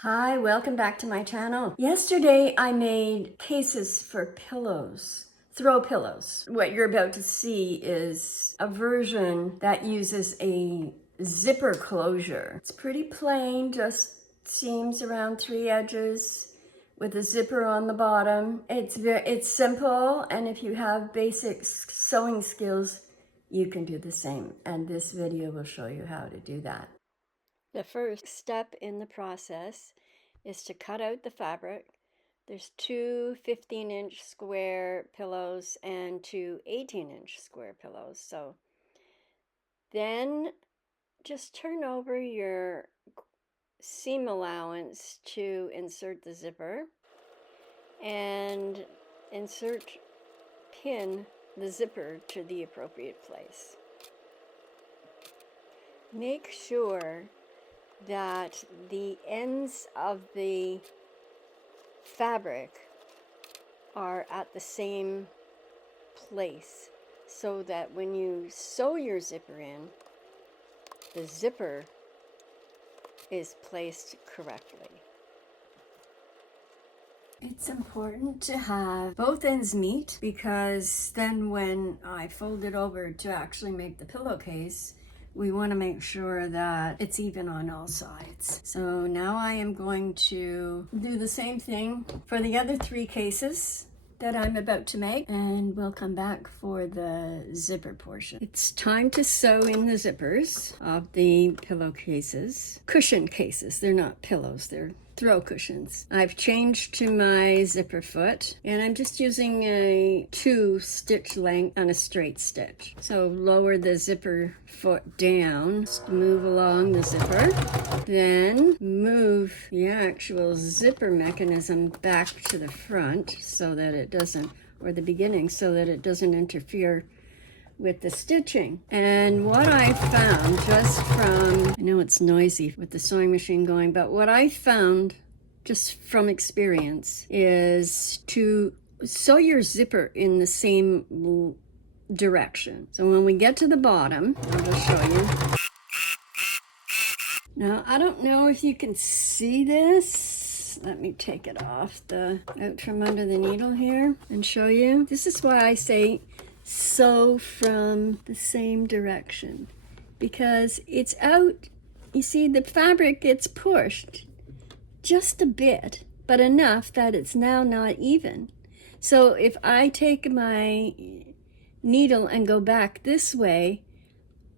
Hi, welcome back to my channel. Yesterday I made cases for pillows, throw pillows. What you're about to see is a version that uses a zipper closure. It's pretty plain, just seams around 3 edges with a zipper on the bottom. It's simple, and if you have basic sewing skills, you can do the same. And this video will show you how to do that. The first step in the process is to cut out the fabric. There's two 15-inch square pillows and two 18-inch square pillows. So then just turn over your seam allowance to insert the zipper and pin the zipper to the appropriate place. Make sure that the ends of the fabric are at the same place so that when you sew your zipper in, the zipper is placed correctly. It's important to have both ends meet, because then when I fold it over to actually make the pillowcase, we want to make sure that it's even on all sides. So now I am going to do the same thing for the other 3 cases that I'm about to make, and we'll come back for the zipper portion. It's time to sew in the zippers of the pillowcases. Cushion cases, they're not pillows, they're throw cushions. I've changed to my zipper foot, and I'm just using a 2 stitch length on a straight stitch. So lower the zipper foot down, just move along the zipper, then move the actual zipper mechanism back to the front so that it doesn't, or the beginning, so that it doesn't interfere with the stitching. And what I found, just from, I know it's noisy with the sewing machine going, but what I found just from experience is to sew your zipper in the same direction. So when we get to the bottom, I will show you. Now, I don't know if you can see this. Let me take it off out from under the needle here and show you. This is why I say sew from the same direction, because it's out. You see, the fabric gets pushed just a bit, but enough that it's now not even. So if I take my needle and go back this way,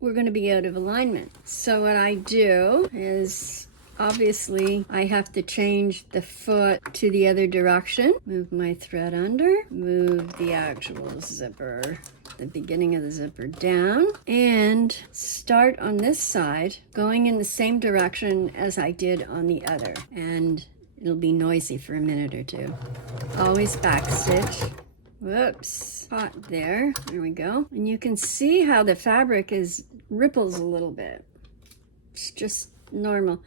we're going to be out of alignment. So what I do is, obviously, I have to change the foot to the other direction. Move my thread under, move the actual zipper, the beginning of the zipper down, and start on this side, going in the same direction as I did on the other. And it'll be noisy for a minute or two. Always back stitch. Whoops, caught there. There we go. And you can see how the fabric ripples a little bit. It's just normal.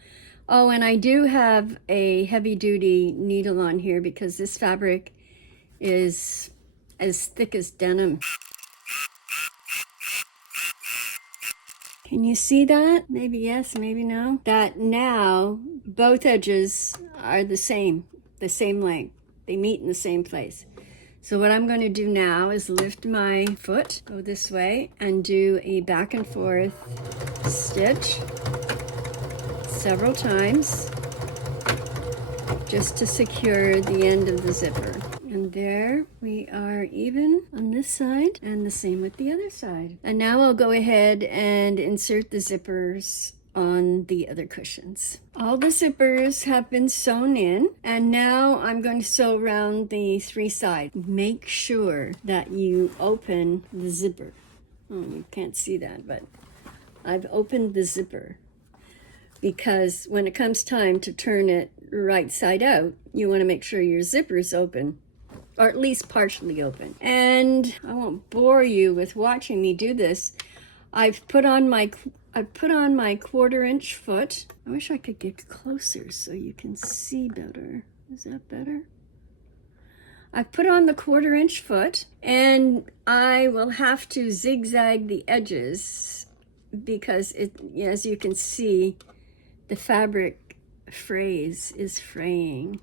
Oh, and I do have a heavy-duty needle on here because this fabric is as thick as denim. Can you see that? Maybe yes, maybe no. That now both edges are the same length. They meet in the same place. So what I'm going to do now is lift my foot, go this way, and do a back and forth stitch several times just to secure the end of the zipper. And there we are, even on this side, and the same with the other side. And now I'll go ahead and insert the zippers on the other cushions. All the zippers have been sewn in, and now I'm going to sew around the 3 sides. Make sure that you open the zipper. Oh, you can't see that, but I've opened the zipper, because when it comes time to turn it right side out, you want to make sure your zipper's open, or at least partially open. And I won't bore you with watching me do this. I've put on my 1/4-inch foot. I wish I could get closer so you can see better. Is that better? I've put on the 1/4-inch foot, and I will have to zigzag the edges because as you can see, the fabric phrase is fraying.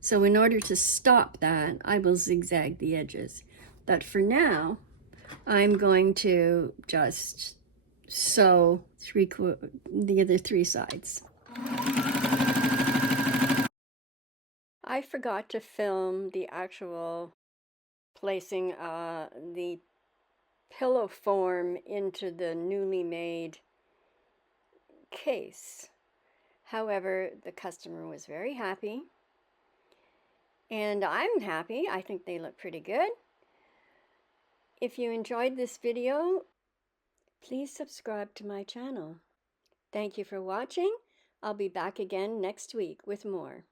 So in order to stop that, I will zigzag the edges. But for now, I'm going to just sew the other 3 sides. I forgot to film the actual placing the pillow form into the newly made case. However, the customer was very happy, and I'm happy. I think they look pretty good. If you enjoyed this video, please subscribe to my channel. Thank you for watching. I'll be back again next week with more.